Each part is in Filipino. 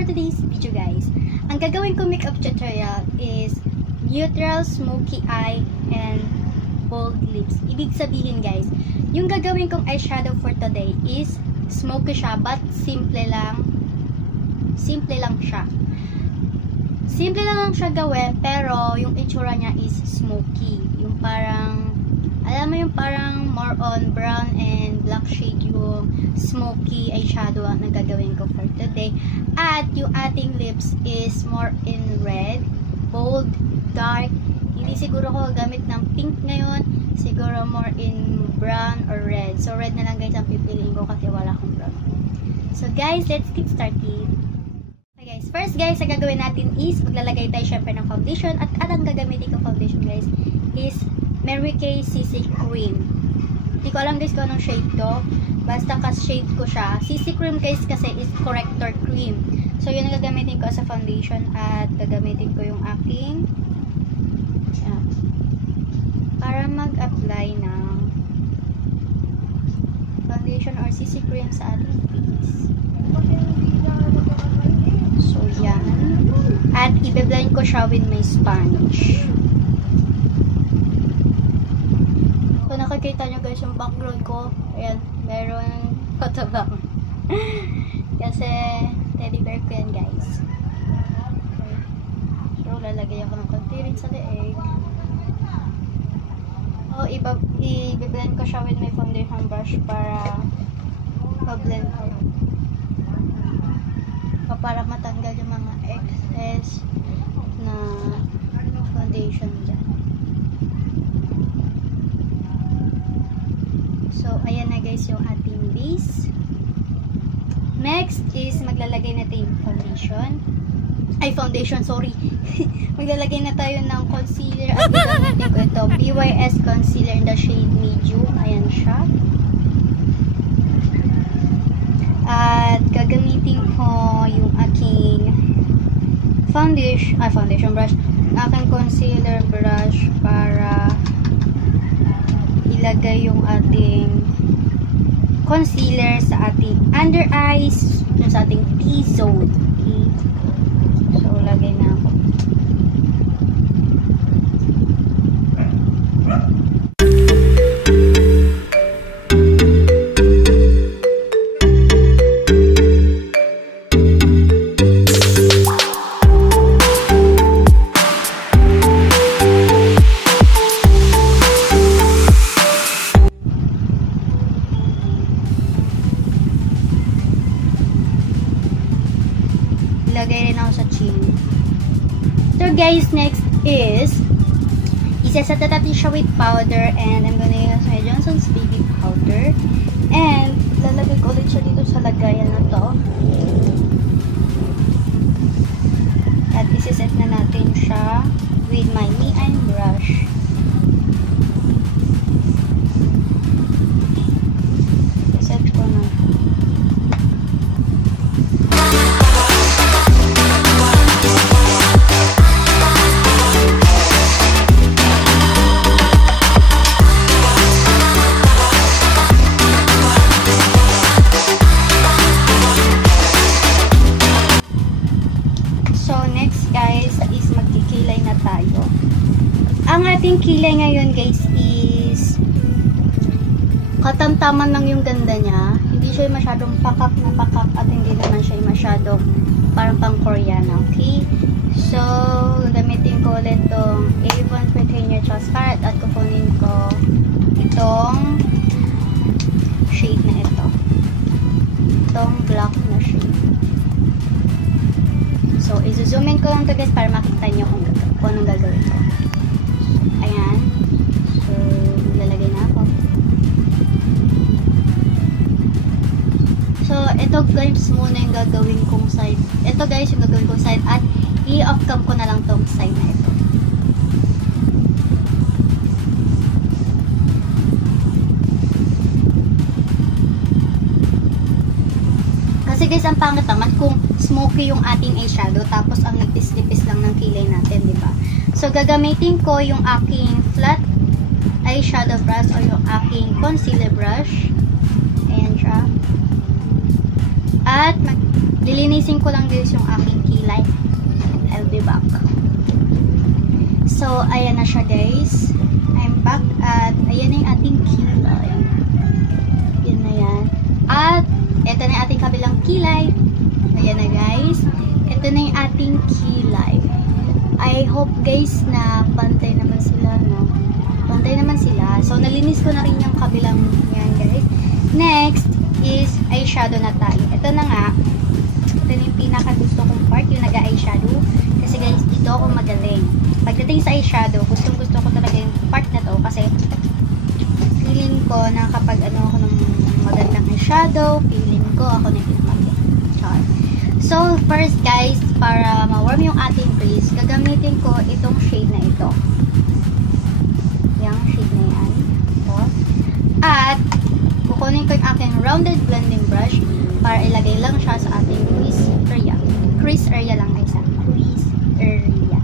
for today's video, guys. Ang gagawin ko makeup tutorial is neutral, smoky eye, and bold lips. Ibig sabihin, guys, yung gagawin kong eyeshadow for today is smoky siya, but simple lang siya. Simple lang siya gawin, pero yung itsura niya is smoky. Yung parang, alam mo yung parang more on brown and black shade yung smoky eyeshadow ang nagagawin ko for today. At yung ating lips is more in red, bold, dark. Hindi siguro ko gamit ng pink ngayon. Siguro more in brown or red. So red na lang, guys, ang pipiliin ko kasi wala akong brown. So guys, let's get started. Okay guys, first guys, ang gagawin natin is maglalagay tayo syempre ng foundation. At ang gagamitin ko foundation, guys, is Mary Kay CC Cream. Hindi ko alam, guys, kung anong shade to. Basta shade ko siya. CC Cream, guys, kasi is corrector cream. So yun ang gagamitin ko sa foundation. At gagamitin ko yung aking para mag-apply ng foundation or CC cream sa ating face. So yan. At i-blend ko siya with my sponge. So nakikita nyo, guys, yung background ko. Ayan, meron patabang. Kasi teddy bear ko yan, guys. Okay. So lalagay ako ng konti rin sa leeg. So i-blend ko siya with my foundation brush para ma-blend ko. So, para matanggal yung mga excess na foundation dyan. So, ayan na, guys, yung ating base. Next is maglalagay natin yung foundation. Ay, foundation, sorry. Maglalagay na tayo ng concealer. At gagamitin ko ito, BYS concealer in the shade medium. Ayan siya. At gagamitin ko yung aking foundation brush. Aking concealer brush para ilagay yung ating concealer sa ating under eyes, sa ating T-zone. Okay. So, lagay na ako. Lagay rin ako sa chin. So guys, next is isasat natin siya with powder, and I'm gonna use my Johnson's baby powder, and lalagay ko ulit siya dito sa lagayan na to. At isaset na natin siya with my eye brush. Isaset ko na. Ang ating kilay ngayon, guys, is katamtaman lang yung ganda niya. Hindi siya masyadong pakak na pakak at hindi naman siya masyadong parang pang Koreana, okay? So, gagamitin ko ulit itong A1 Pequeño Transparent at kukunin ko itong shade na ito. Itong black na shade. So, i-zoom in ko lang ito, guys, para makita nyo kung anong gagawin ko. Ayan. So, lalagay na ako. So, ito, guys, muna yung gagawin kong side. Ito, guys, yung gagawin kong side. At i-off cam ko na lang tong side na ito. Kasi, guys, ang pangit naman kung smoky yung ating eyeshadow tapos ang nagpis-lipis lang ng kilay natin, diba? So, gagamitin ko yung aking flat eyeshadow brush o yung aking concealer brush. Ayan siya. At lilinisin ko lang guys yung aking kilay. I'll be back. So, ayan na siya guys. I'm back at ayan na yung ating kilay. Yan na yan. At ito na yung ating kabilang kilay. Ayan na guys. Ito na yung ating kilay. I hope guys na pantay naman sila, no? Pantay naman sila. So, nalinis ko na rin yung kabilang yan guys. Next is eyeshadow na tayo. Ito na nga. Ito na yung pinaka gusto kong part, yung nag-eyeshadow. Kasi guys, dito ako magaling. Pagdating sa eyeshadow, gustong gusto ko talaga yung part na to. Kasi feeling ko na kapag ano ako ng magandang eyeshadow, feeling ko ako na yung pinamagaling. So, first guys, para ma-warm yung ating crease, gagamitin ko itong shade na ito. Yung shade na yan. Ito. At, kukunin ko yung aking rounded blending brush para ilagay lang siya sa ating crease area. Crease area lang ay sa crease area.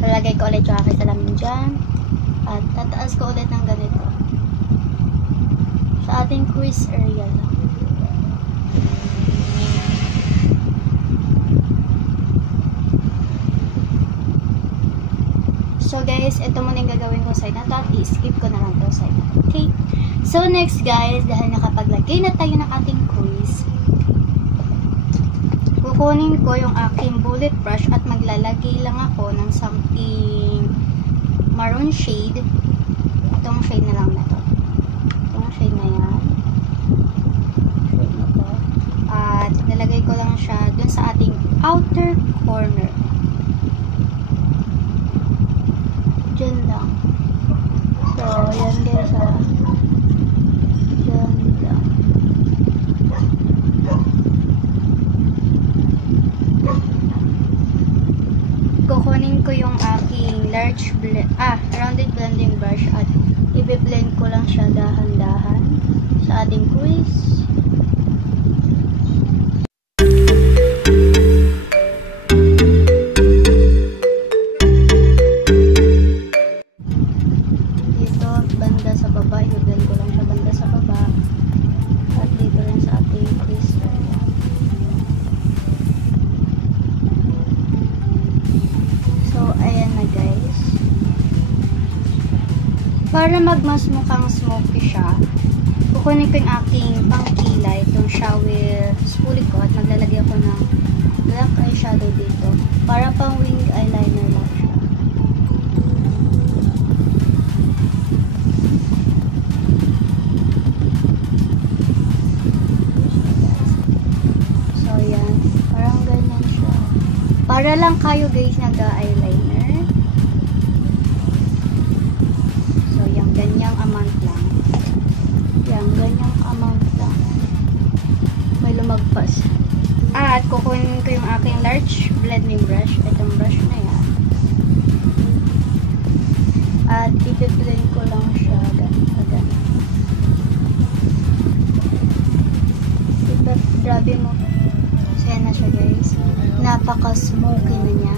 So, lagay ko ulit yung aking salamin dyan. At, tataas ko ulit ng ganito. Sa ating crease area lang. So guys, ito muna yung gagawin ko side na to. I-skip ko na lang to side na to. Okay? So next guys, dahil nakapaglagay na tayo ng ating crease, kukunin ko yung aking bullet brush at maglalagay lang ako ng something maroon shade. Itong shade na lang na to. Itong shade na yan. Shade na to. At nalagay ko lang siya dun sa ating outer corner. Diyan lang. So, yan guys ha. Diyan lang. Kukunin ko yung aking rounded blending brush at i-blend ko lang siya dahan-dahan sa ating crease. Para magmas mukhang smoky siya, kukunin ko yung aking pangkilay, itong shower spoolie ko, at maglalagay ako ng black eyeshadow dito. Para pang wing eyeliner lang siya. So yan, parang ganyan siya. Para lang kayo guys nag-eyeliner. Ganyang amount lang. Yan, ganyang amount lang. May lumagpas. At kukunin ko yung aking large blending brush. Itong brush na yan. At i-blend ko lang siya. Ganito. Grabe mo. So yan na siya guys. Napaka-smoky na niya.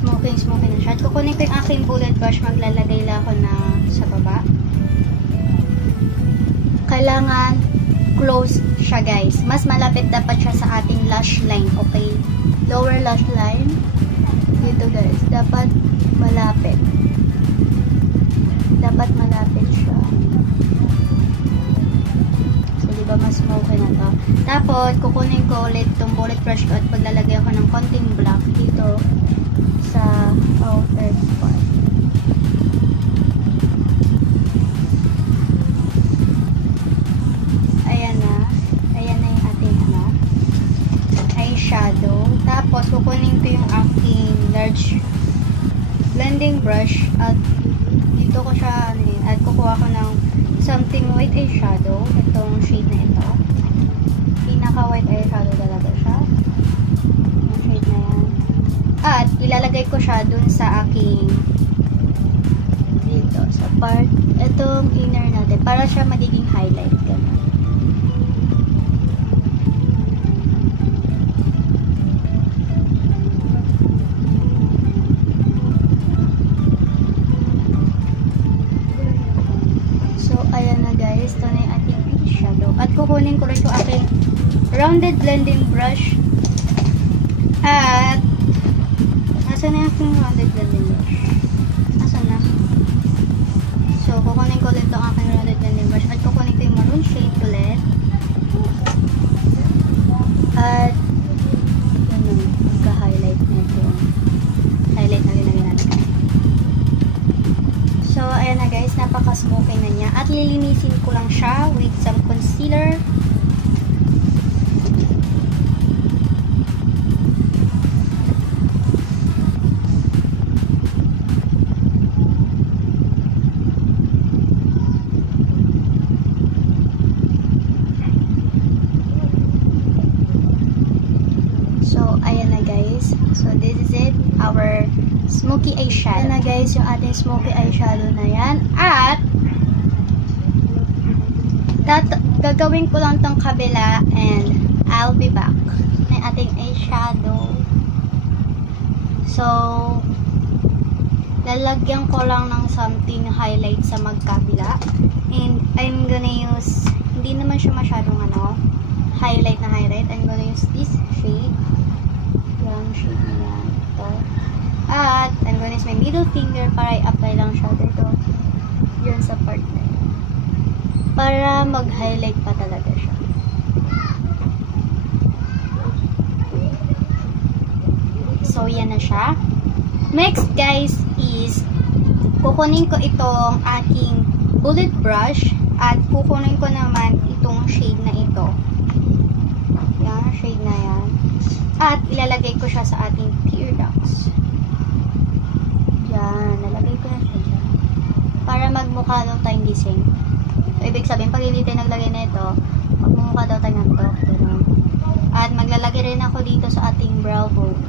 Smoky na siya. At kukunin ko yung aking bullet brush, maglalagay lang ako na sa baba. Kailangan close siya guys. Mas malapit dapat siya sa ating lash line. Okay? Lower lash line. Dito guys. Dapat malapit. Dapat malapit siya. So, diba mas smoky na to. Tapos, kukunin ko ulit itong bullet brush ko at paglalagay ako ng konting black dito sa outer part. Ayan na yung ating eyeshadow. Tapos kukunin ko yung aking large blending brush at dito ko siya at kukuha ko ng something white eyeshadow. Itong shade na ito. Pinaka white eyeshadow talaga siya. Yung shade na yan. At ilalagay ko siya dun sa aking dito sa part, itong inner natin para siya magiging highlight. Ganun. So ayan na guys, ito na yung ating eyeshadow. At rounded blending brush. At nasaan na yung rounded blending brush? Nasaan na? So, kukunin ko ulit ang aking rounded blending brush at kukunin ko yung maroon shade ulit. At yun, magka-highlight na ito. Highlight na ginagin natin. So, ayan na guys, napaka-smoky na niya. At lilinisin ko lang siya with some concealer. So, ayan na guys. So, this is it. Our smoky eyeshadow. Ayan na guys, yung ating smoky eyeshadow na yan. At, gagawin ko lang tong kabila and I'll be back. Yung ating eyeshadow. So, lalagyan ko lang ng something highlight sa magkabila. And, I'm gonna use, hindi naman siya masyadong highlight na highlight. I'm gonna use this shade. Yung shade na yan. Ito. At, I'm gonna use my middle finger para i-apply lang siya dito. Yun sa part na yun. Para mag-highlight pa talaga siya. So, yan na siya. Next, guys, is kukunin ko itong aking bullet brush at kukunin ko naman itong shade na ito. Yan, shade na yan. At ilalagay ko siya sa ating tear ducts. Yan, nalagay ko na siya dyan. Para magmukha daw tayong gising. So, ibig sabihin, pag hindi tayo naglagay na ito, magmumukha daw tayo ng to. At maglalagay rin ako dito sa ating brow bone.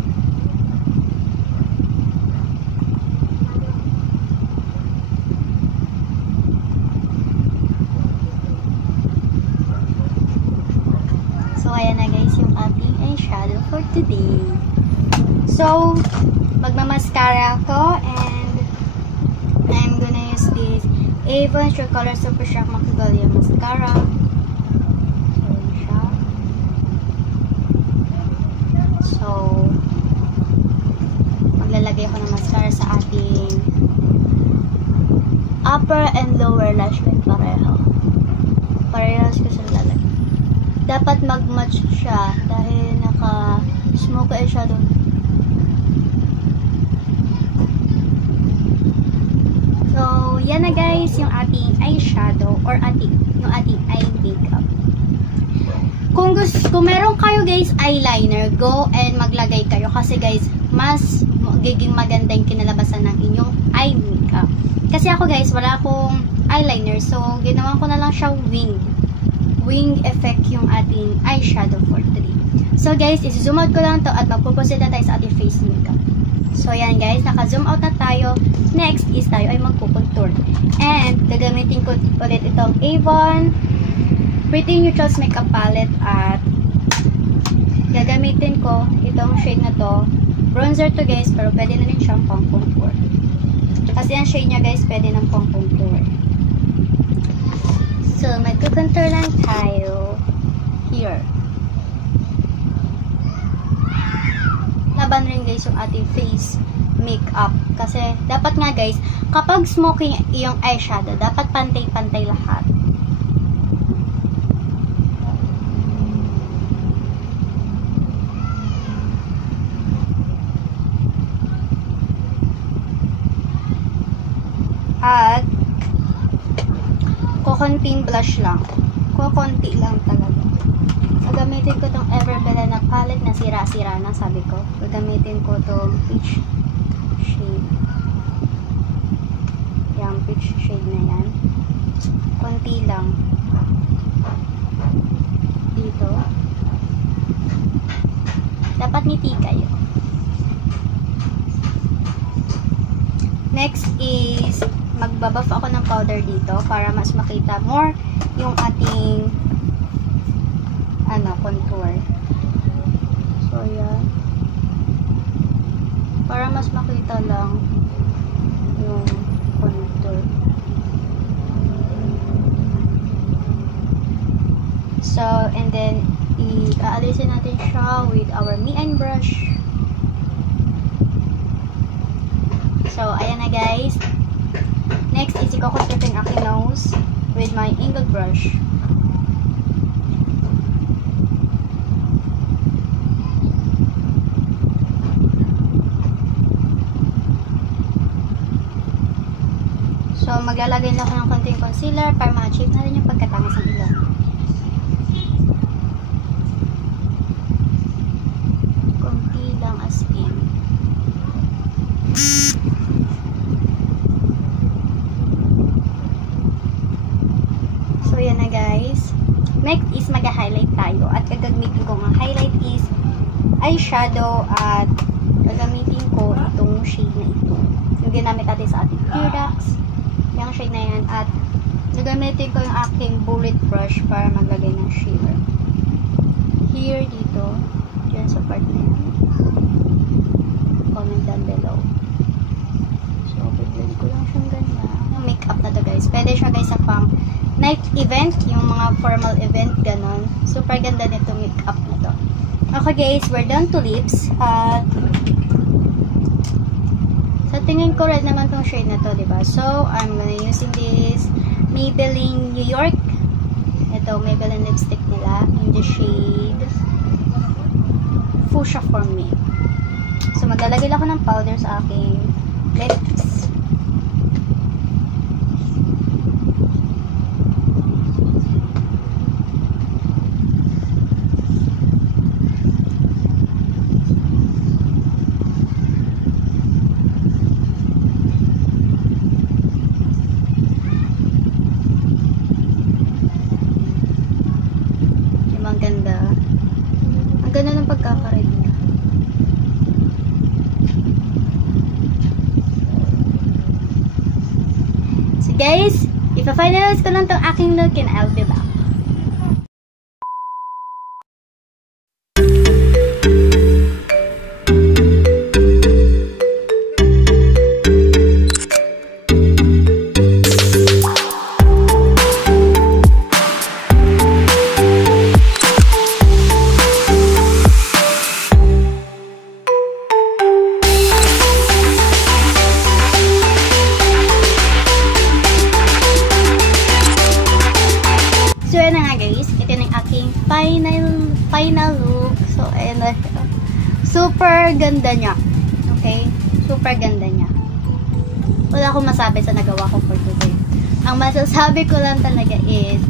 So, ayan na guys yung ating eyeshadow for today. So, magmamascara ako and I'm gonna use this Avon True Color Super Shock Macadamia Mascara. So, ayan siya. So, maglalagay ako ng mascara sa ating upper and lower lash line pareho. Parehas ko sa lalagay. Dapat mag-match siya dahil naka-smoky eyeshadow. So, yan na guys yung ating eyeshadow or yung ating eye makeup. Kung meron kayo guys eyeliner, go and maglagay kayo kasi guys, mas magiging maganda yung kinalabasan ng inyong eye makeup. Kasi ako guys, wala akong eyeliner, so ginawa ko na lang siya wing effect yung ating eyeshadow for today. So guys, isi-zoom out ko lang to at magpuproceed na tayo sa ating face makeup. So yan guys, naka-zoom out na tayo. Next is tayo ay magpupuntur. And gagamitin ko ulit itong Avon Pretty Neutrals Makeup Palette at gagamitin ko itong shade na to. Bronzer to guys, pero pwede na rin siyang pang contour. Kasi ang shade niya guys, pwede ng pang contour. So, magkukontour lang tayo here. Laban rin guys yung ating face makeup. Kasi, dapat nga guys, kapag smoky yung eyeshadow, dapat pantay-pantay lahat. At, kukunting blush lang. Kukunti lang talaga. Gagamitin ko tong Everbella na palette na sira-sira na, sabi ko. Gagamitin ko tong peach shade. Yung peach shade na yan. Kunti lang. Dito. Dapat ngiti kayo. Next is magbabuff ako ng powder dito para mas makita more yung ating contour. So, yan. Para mas makita lang yung contour. So, and then, Aalisin natin siya with our Me and brush. So, ayan na guys. Next is i-contour ko yung aking nose with my angled brush. So, maglalagay lang ako ng konting concealer para ma-achieve na rin yung pagkatangos ng ilong. Konti lang as in. So, yan na guys. Next is mag-highlight tayo. At gagamitin ko ng highlight is eyeshadow at gagamitin ko itong shade na ito. Yung ginamit natin sa ating products. Yung shade na yan. At gagamitin ko yung aking bullet brush para maglagay ng shimmer. Here, dito. Diyan sa part na yan. Comment down below. So, bigyan ko lang siyang ganyan. Yung makeup na to guys. Pwede siya guys sa pang night event, yung mga formal event, ganon. Super ganda nito makeup na to. Okay guys, we're done to lips. At sa tingin ko red naman tong shade na to, diba? So, I'm gonna using this Maybelline New York. Ito, Maybelline lipstick nila. In the shade Fuchsia for me. So, maglalagay lang ako ng powder sa aking lips. Ang ganda ng pagkakaroon niya. So guys, ipa-finalize ko lang tong aking look and I'll be back. So, yan na nga guys. Ito na yung aking final look. So, ayan na siya. Super ganda niya. Okay? Super ganda niya. Wala akong masabi sa nagawa ko for today. Ang masasabi ko lang talaga is,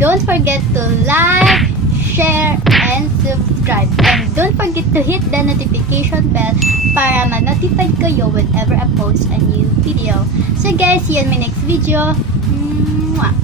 don't forget to like, share, and subscribe. And don't forget to hit the notification bell para ma-notify kayo whenever I post a new video. So guys, see you in my next video. Mwah!